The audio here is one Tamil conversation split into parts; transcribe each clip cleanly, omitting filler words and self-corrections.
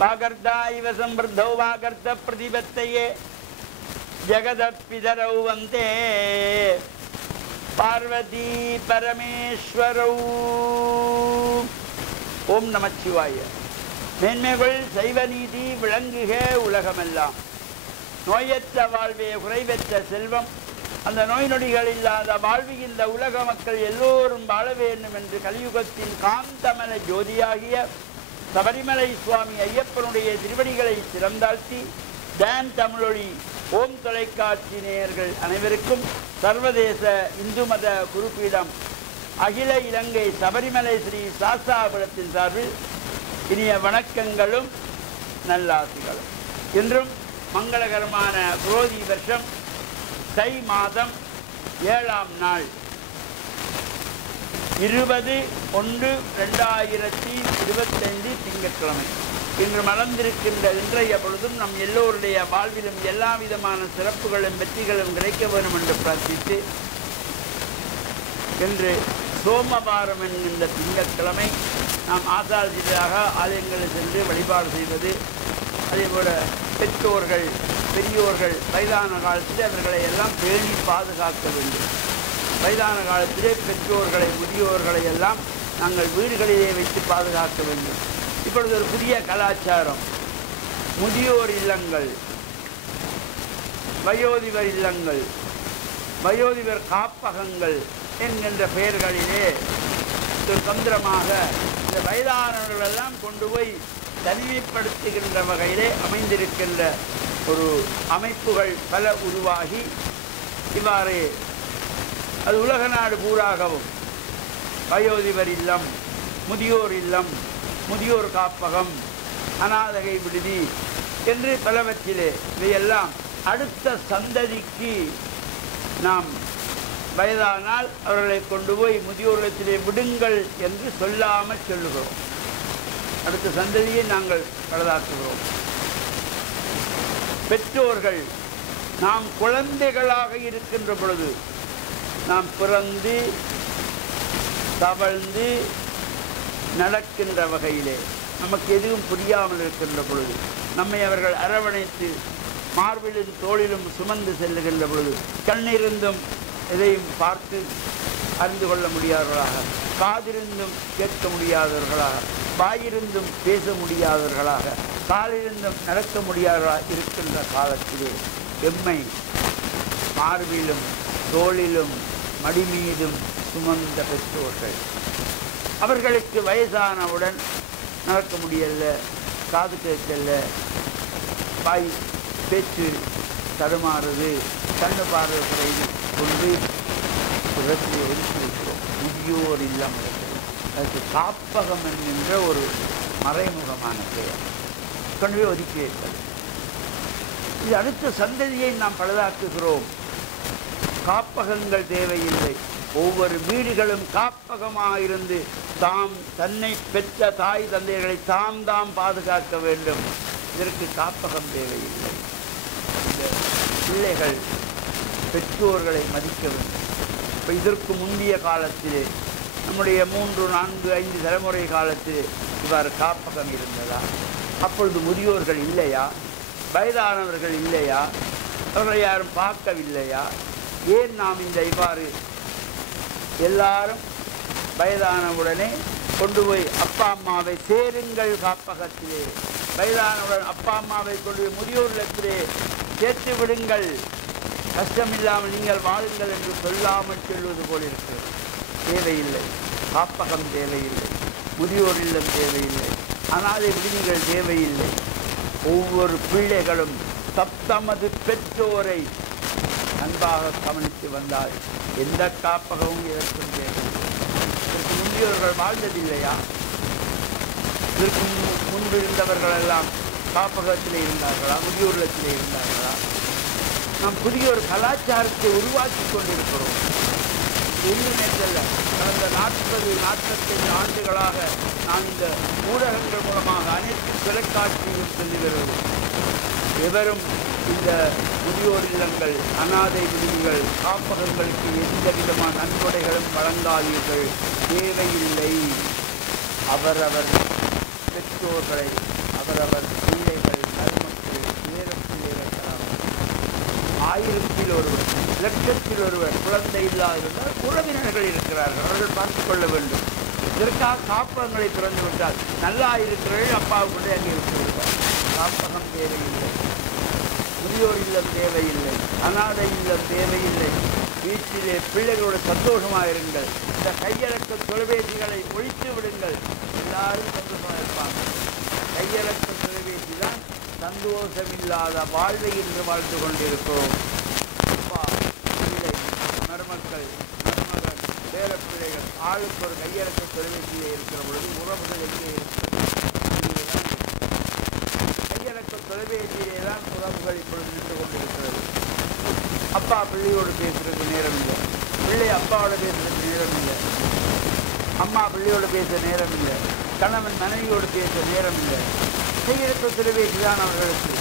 वागर्ता इव संवृद्धौ वागर्त प्रतिपत्तये जगदत्पितरौ वन्दे पार्वती परमेश्वरौ. ஓம் நமச்சிவாய. மேன்மைகள் சைவ நீதி விளங்குக உலகமெல்லாம். நோயற்ற வாழ்வே குறைவற்ற செல்வம். அந்த நோய் நொடிகள் இல்லாத வாழ்வு இந்த உலக மக்கள் எல்லோரும் வாழ வேண்டும் என்று கலியுகத்தின் காந்தமல ஜோதியாகிய சபரிமலை சுவாமி ஐயப்பனுடைய திருவடிகளை சிறந்தாழ்த்தி டான் தமிழொலி ஓம் தொலைக்காட்சி நேயர்கள் அனைவருக்கும் சர்வதேச இந்து மத குருபீடம் அகில இலங்கை சபரிமலை ஸ்ரீ சாஸ்தாபுரத்தின் சார்பில் இனிய வணக்கங்களும் நல்லாசிகளும். இன்றும் மங்களகரமான குரோதி வருஷம் தை மாதம் 7ஆம் நாள் 20/1/2025 திங்கட்கிழமை. இன்று மலர்ந்திருக்கின்ற இன்றைய பொழுதும் நம் எல்லோருடைய வாழ்விலும் எல்லா விதமான சிறப்புகளும் வெற்றிகளும் கிடைக்க வேண்டும் என்று பிரார்த்தித்து, இன்று சோமவாரம் என்கின்ற திங்கட்கிழமை நாம் ஆசாரதியாக ஆலயங்களில் சென்று வழிபாடு செய்வது, அதேபோல பெற்றோர்கள் பெரியோர்கள் வயதான காலத்தில் அவர்களை எல்லாம் பேணி பாதுகாக்க வேண்டும். வயதான காலத்திலே பெற்றோர்களை முதியோர்களை எல்லாம் நாங்கள் வீடுகளிலே வைத்து பாதுகாக்க வேண்டும். இப்பொழுது ஒரு புதிய கலாச்சாரம், முதியோர் இல்லங்கள், வயோதிபர் இல்லங்கள், வயோதிபர் காப்பகங்கள் என்கின்ற பெயர்களிலே தந்திரமாக இந்த வயதானவர்களெல்லாம் கொண்டு போய் தனிமைப்படுத்துகின்ற வகையிலே அமைந்திருக்கின்ற ஒரு அமைப்புகள் பல உருவாகி இவ்வாறு அது உலக நாடு பூராகவும் வயோதிபர் இல்லம், முதியோர் இல்லம், முதியோர் காப்பகம், அநாதகை விடுதி என்று பலவற்றிலே இவையெல்லாம் அடுத்த சந்ததிக்கு நாம் வயதானால் அவர்களை கொண்டு போய் முதியோரிடத்திலே விடுங்கள் என்று சொல்லாமல் சொல்லுகிறோம். அடுத்த சந்ததியை நாங்கள் பலதாக்குகிறோம். பெற்றோர்கள் நாம் குழந்தைகளாக இருக்கின்ற பொழுது, நாம் பிறந்து தவழ்ந்து நடக்கின்ற வகையிலே நமக்கு எதுவும் புரியாமல் இருக்கின்ற பொழுது நம்மை அவர்கள் அரவணைத்து மார்பிலும் தோளிலும் சுமந்து செல்லுகின்ற பொழுது கண்ணிருந்தும் எதையும் பார்த்து அறிந்து கொள்ள முடியாதவர்களாக, காதிருந்தும் கேட்க முடியாதவர்களாக, வாயிருந்தும் பேச முடியாதவர்களாக, காலிருந்தும் நடக்க முடியாதவர்களாக இருக்கின்ற காலத்திலே எம்மை மார்பிலும் தோளிலும் மடிமீதும் சுமந்த பெற்றோர்கள், அவர்களுக்கு வயசானவுடன் நடக்க முடியல, காது கேட்கல, வாய் பேச்சு தடுமாறுது, கண்ணு பார்வை குறைந்து கொண்டு இடத்திலே ஒதுக்கி வைக்கிறோம். முதியோர் இல்லம், அதுக்கு காப்பகம் என்கின்ற ஒரு மறைமுகமான பெயர், கொண்டு போய் ஒதுக்கி வைப்பது. இது அடுத்த சந்ததியை நாம் பழுதாக்குகிறோம். காப்பகங்கள் தேவையில்லை. ஒவ்வொரு வீடுகளும் காப்பகமாக இருந்து தாம் தன்னை பெற்ற தாய் தந்தையர்களை தாம் பாதுகாக்க வேண்டும். இதற்கு காப்பகம் தேவையில்லை. இந்த பிள்ளைகள் பெற்றோர்களை மதிக்க வேண்டும். இப்போ இதற்கு முந்தைய காலத்திலே நம்முடைய 3, 4, 5 தலைமுறை காலத்தில் இவ்வாறு காப்பகம் இருந்ததா? அப்பொழுது முதியோர்கள் இல்லையா? வயதானவர்கள் இல்லையா? அவர்களை யாரும் பார்க்கவில்லையா? ஏன் நாம் இந்த இவ்வாறு எல்லாரும் வயதானவுடனே கொண்டு போய் அப்பா அம்மாவை சேருங்கள் காப்பகத்திலே, வயதானவுடன் அப்பா அம்மாவை கொண்டு போய் முதியோர் இல்லத்திலே சேர்த்து விடுங்கள், கஷ்டமில்லாமல் நீங்கள் வாழுங்கள் என்று சொல்லாமல் சொல்வது போல் இருக்கிறது. தேவையில்லை. காப்பகம் தேவையில்லை, முதியோர் இல்லம் தேவையில்லை, அநாதை விடுதிகள் தேவையில்லை. ஒவ்வொரு பிள்ளைகளும் தத்தமது பெற்றோரை அன்பாக கவனித்து வந்தால் எந்த காப்பகமும் இதற்கும் தேவையில்லை. இதற்கு முதியோர்கள் வாழ்ந்ததில்லையா? இதற்கு முன்பு இருந்தவர்கள் எல்லாம் காப்பகத்திலே இருந்தார்களா? முதியோர் இல்லத்திலே இருந்தார்களா? நாம் புதிய ஒரு கலாச்சாரத்தை உருவாக்கி கொண்டிருக்கிறோம். ஒன்று நேற்றல்ல, கடந்த 40-45 ஆண்டுகளாக நான் இந்த ஊடகங்கள் மூலமாக அனைத்து தொலைக்காட்சியிலும் சொல்லி வருகிறோம். எவரும் இந்த முதியோர் இல்லங்கள், அநாதை விடுதிகள், காப்பகங்களுக்கு எந்த விதமான நன்கொடைகளும் வழங்காதீர்கள், தேவையில்லை. அவரவர் பெற்றோர்களை அவரவர் பிள்ளைகள் மருமக்கள் நேரத்தில் இருக்கலாம். 1000-ல் ஒருவர், லட்சத்தில் ஒருவர் குழந்தை இல்லாதிருந்தால் உறவினர்கள் இருக்கிறார்கள், அவர்கள் பார்த்துக் கொள்ள வேண்டும். இதற்காக காப்பகங்களை திறந்து விட்டால் நல்லா இருக்கிறவர்கள் அப்பாவுக்குள்ளே அங்கே விட்டுவிட்டார். காப்பகம் தேவையில்லை, முதியோர் இல்லம் தேவையில்லை, அநாதை இல்லம் தேவையில்லை. வீட்டிலே பிள்ளைகளோட சந்தோஷமாக இருங்கள். இந்த கையடக்க தொலைபேசிகளை ஒழித்து விடுங்கள், எல்லாரும் சந்தோஷமாக இருப்பாங்க. கையடக்க தொலைபேசி தான் சந்தோஷமில்லாத வாழ்வை என்று வாழ்ந்து கொண்டிருக்கிறோம். அப்பா, பிள்ளை, மருமக்கள், மருமகன், பேர பிள்ளைகள், ஆளுக்கு ஒரு கையடக்க தொலைபேசியிலே இருக்கிற பொழுது உறவுகள் எங்கே இருக்கிறது? கையடக்க தொலைபேசியிலே தான் உறவுகள் இப்பொழுது நின்று கொண்டிருக்கிறது. அப்பா பிள்ளையோடு பேசுறதுக்கு நேரம் இல்லை, பிள்ளை அப்பாவோட பேசுறதுக்கு நேரம் இல்லை, அம்மா பிள்ளையோடு பேச நேரம் இல்லை, கணவன் மனைவியோடு பேச நேரம் இல்லை. கையெழுத்து தொலைபேசி தான் அவர்களுக்கு.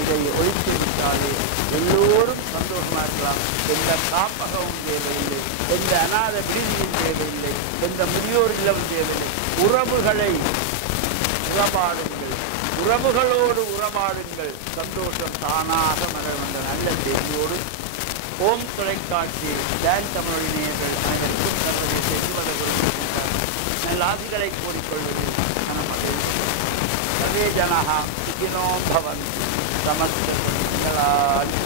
இதை ஒழித்து விட்டாலே எல்லோரும் சந்தோஷமாக இருக்கலாம். எந்த காப்பகமும் தேவையில்லை, எந்த அநாத விடுதியும் தேவையில்லை, எந்த முதியோர் இல்லம் தேவையில்லை. உறவுகளை உறவாடுங்கள், உறவுகளோடு உறவாடுங்கள். சந்தோஷம் தானாக மலர் வந்த நல்ல செய்தியோடு ஓம் தொலைக்காட்சி டான் தமிழ் நேயர்கள் அனைவருக்கும் தன்னுடைய செல்வத குறிப்பிட்டார் நல்ல ஆசிகளை கூறிக்கொள்வது மனமகிழ்ச்சி. சர்வே ஜனஹ சுகினோ பவந்து. சமஸ்த மங்களானி.